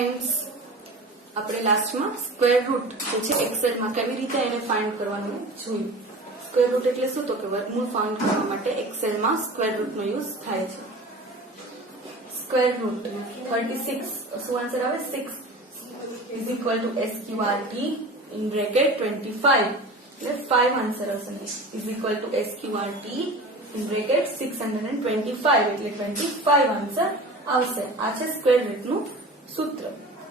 Friends, આપણે લાસ્ટમાં square root જે છે એક્સેલમાં કેવી રીતે એને ફાઇન્ડ કરવાનું જોયું. સ્ક્વેર રૂટ એટલે શું? તો કે વર્ગમૂળ ફાઇન્ડ કરવા માટે એક્સેલમાં સ્ક્વેર રૂટનો યુઝ થાય છે. સ્ક્વેર રૂટ 36, શું આન્સર આવે? 6 is equal to SQRT in bracket 25. એટલે 5 આન્સર આવશે. is equal to SQRT in bracket 625 એટલે 25 આન્સર આવશે. આ છે સ્ક્વેર રૂટનું સૂત્ર.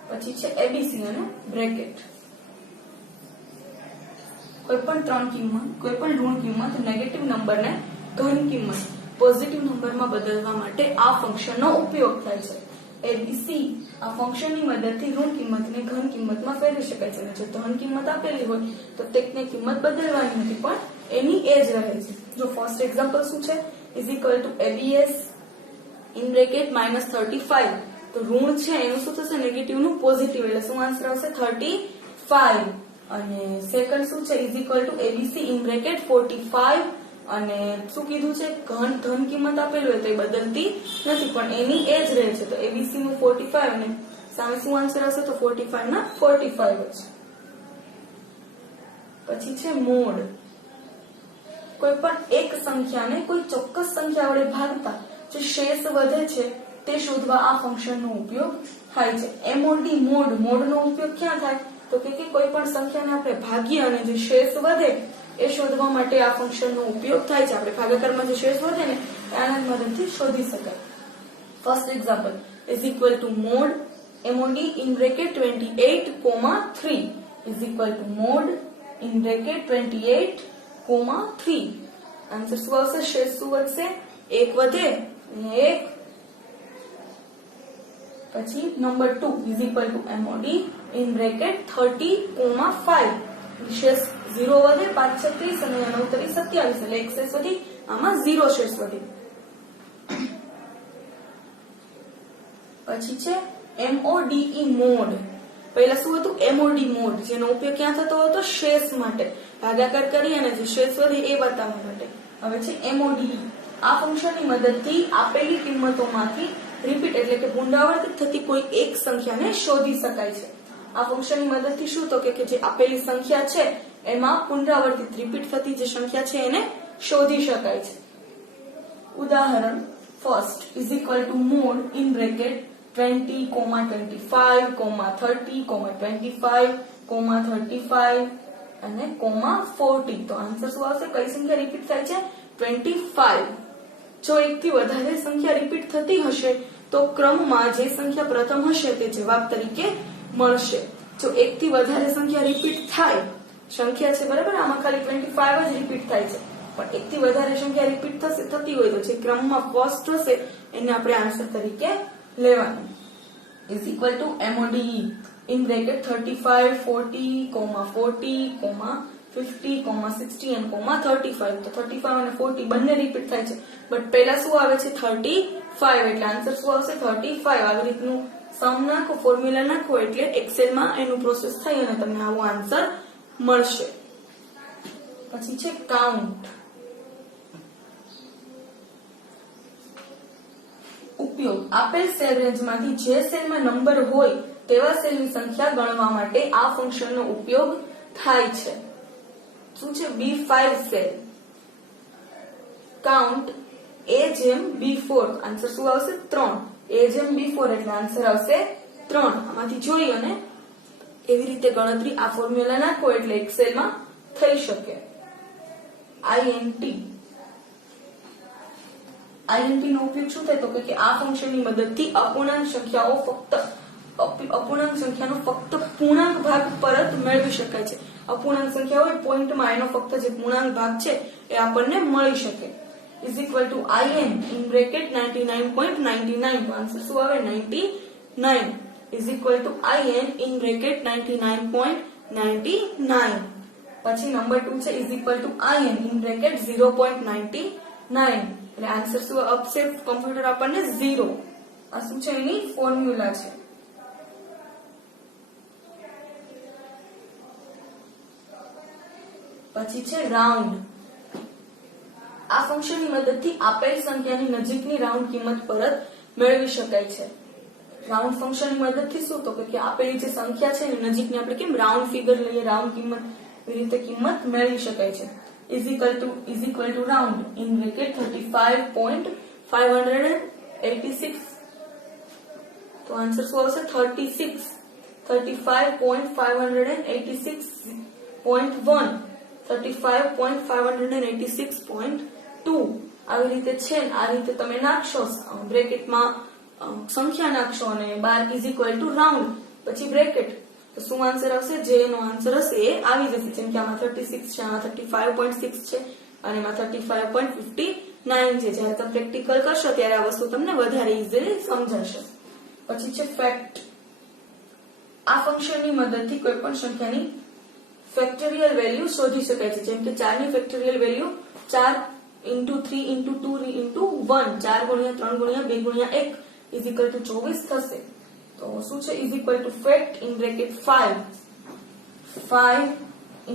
પછી છે એબીસી અને બ્રેકેટ. કોઈ પણ ત્રણ કિંમત, કોઈ પણ ઋણ કિંમત નેગેટિવ નંબરને ધન કિંમત પોઝિટિવ નંબરમાં બદલવા માટે આ ફંક્શનનો ઉપયોગ થાય છે. એબીસી આ ફંક્શનની મદદથી ઋણ કિંમતને ધન કિંમતમાં ફેરવી શકાય છે. જો ધન કિંમત આપેલી હોય તો તેની કિંમત બદલવાની નથી, પણ એની એ જ રહે છે. જો ફર્સ્ટ એક્ઝામ્પલ શું છે? Is equal two ABS in bracket -35. તો ઋણ છે એનું શું થશે? નેગેટિવ નું પોઝિટિવ, એટલે શું આન્સર આવશે? 35. અને સેકન્ડ શું છે? Is equal two ABC in bracket 45. અને શું કીધું છે? ધન કિંમત આપેલું હોય તો એ બદલતી નથી, પણ એની એ જ રહે છે. તો એબીસી નું 45 અને સામે શું આન્સર આવશે? તો 45 ના 45 જ. પછી છે મોડ. કોઈ પણ એક સંખ્યાને કોઈ ચોક્કસ સંખ્યા વડે ભાગતા જે શેષ વધે છે તે શોધવા આ ફંક્શનનો ઉપયોગ થાય છે. એમઓડી મોડ. મોડનો ઉપયોગ ક્યાં થાય? તો કે કોઈ પણ સંખ્યાને આપણે ભાગીએ અને જે શેષ વધે એ શોધવા માટે આ ફંક્શનનો ઉપયોગ થાય છે. આપણે ભાગાકારમાં જે શેષ વધે ને આના મદદથી શોધી શકાય. First example is equal to mod MOD in bracket 28,3 is equal to mod in bracket 28,3. Answer શું આવશે? શેષ શું વધશે? 1 વધે અને 1. પછી number 2 is equal to MOD in bracket 30,5. શેષ 0 વધે, 5 36 અને 9 3 27, એટલે એક શેષ વધી, આમાં 0 શેષ વધી. પછી છે એમઓડીઈ મોડ. પહેલા શું હતું? એમઓડી મોડ, જેનો ઉપયોગ ક્યાં થતો હતો? શેષ માટે. ભાગાકાર કરી અને જે શેષ વધી એ બતાવવા માટે. હવે છે એમઓડીઈ. આ ફંક્શનની મદદથી આપેલી કિંમતોમાંથી રિપીટ એટલે કે પુનરાવર્તિત થતી કોઈ એક સંખ્યાને શોધી શકાય છે. આ ફંક્શનની મદદથી શું? તો કે જે આપેલી સંખ્યા છે એમાં પુનરાવર્તિત રિપીટ થતી જે સંખ્યા છે એને શોધી શકાય છે. ઉદાહરણ first is equal to mod in bracket 20,25, 30, 25, 35 અને 40. તો આન્સર શું આવશે? કઈ સંખ્યા રિપીટ થાય છે? 25. જો એકથી વધારે સંખ્યા રિપીટ થતી હશે તો ક્રમમાં જે સંખ્યા પ્રથમ હશે તે જવાબ તરીકે મળશે. જો એકથી વધારે સંખ્યા રિપીટ થાય, સંખ્યા છે બરાબર, આમાં ખાલી 25 જ રિપીટ થાય છે, પણ એકથી વધારે સંખ્યા રિપીટ થતી હોય તો જે ક્રમમાં ફર્સ્ટ હશે એને આપણે આન્સર તરીકે લેવાનું. Is equal to mode in bracket 35, 40, 50, 60 and 35. તો 35 અને 40 બંને રિપીટ થાય છે, બટ પહેલા શું આવે છે? 35, એટલે આન્સર શું આવશે? 35. આવી રીતનું સમ નાખો, ફોર્મ્યુલા નાખો એટલે એક્સેલમાં એનું પ્રોસેસ થઈ અને તમને આવો આન્સર મળશે. પછી છે કાઉન્ટ. ઉપયોગ. આપેલ સેલ રેન્જમાંથી જે સેલમાં નંબર હોય તેવા સેલની સંખ્યા ગણવા માટે આ ફંક્શનનો ઉપયોગ થાય છે. શું છે? B5 cell. કાઉન્ટ A જેમ B4. આન્સર શું આવશે? 3. A જેમ B4 એટલે આન્સર આવશે 3. આમાંથી જોઈ અને એવી રીતે ગણતરી આ ફોર્મ્યુલા નાખો એટલે એક્સેલમાં થઈ શકે. INT. INT નો ઉપયોગ શું થાય? તો કે આ ફંક્શનની મદદથી અપૂર્ણાંક સંખ્યાનો ફક્ત પૂર્ણાંક ભાગ પરત મેળવી શકાય છે. અપૂર્ણાંક સંખ્યા હોય પોઈન્ટમાં એનો ફક્ત જે પૂર્ણાંક ભાગ છે એ આપણને મળી શકે. Is equal two IN in bracket 99.99. તો આન્સર શું આવે? 99 is equal two IN in bracket 99.99. પછી નંબર 2 છે is equal two IN in bracket 0.99. એટલે આન્સર શું આપશે? કમ્પ્યુટર આપણને 0. આ શું છે? એની ફોર્મ્યુલા છે. પછી છે રાઉન્ડ. આ ફંક્શનની મદદથી આપેલ સંખ્યાની નજીકની રાઉન્ડ કિંમત પરત મેળવી શકાય છે. રાઉન્ડ ફંક્શનની મદદથી શું તો કે આપેલી જે સંખ્યા છે એની નજીકની આપણે કેમ રાઉન્ડ ફિગર લઈએ, રાઉન્ડ કિંમત, એ રીતે કિંમત મેળવી શકાય છે. Is equal two round in bracket 35.586. તો આન્સર શું આવશે? 35.586.1, 35.586.2 આવી રીતે છે. આ રીતે તમે નાખશો બ્રેકેટમાં સંખ્યા નાખશો અને 12 ઇઝ ઇક્વલ ટુ રાઉન્ડ પછી બ્રેકેટ, તો શું આન્સર આવશે? જે નો આન્સર હશે એ આવી જશે. જેમ કે આમાં 36 છે, આમાં 35.6 છે અને એમાં 35.59 છે. જ્યારે તમે પ્રેક્ટિકલ કરશો ત્યારે આ વસ્તુ તમને વધારે ઇઝીલી સમજાશે. પછી છે ફેક્ટ. આ ફંક્શનની મદદથી કોઈ પણ સંખ્યાની ફેક્ટોરિયલ વેલ્યુ શોધી શકાય છે. જેમ કે 4 ની factorial value 4 × 3 × 2 × 1, 4 × 3 × 2 × 1 is equal two 24 થશે. તો શું છે? Is equal two fact in bracket 5 × 4 ×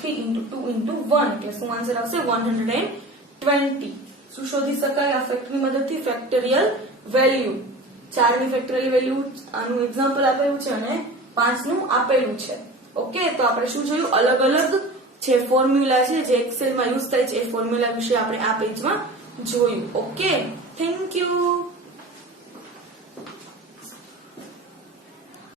3 × 2 × 1, એટલે શું આન્સર આવશે? 120. શું શોધી શકાય આ ફેક્ટની મદદથી? Factorial value. 4 ની ફેક્ટોરિયલ વેલ્યુ આનું એક્ઝામ્પલ આપેલું છે અને 5 નું આપેલું છે. ઓકે, તો આપણે શું જોયું? અલગ અલગ જે ફોર્મ્યુલા છે જે એક્સેલમાં યુઝ થાય છે એ ફોર્મ્યુલા વિશે આપણે આ પેજમાં જોયું. Okay, thank you.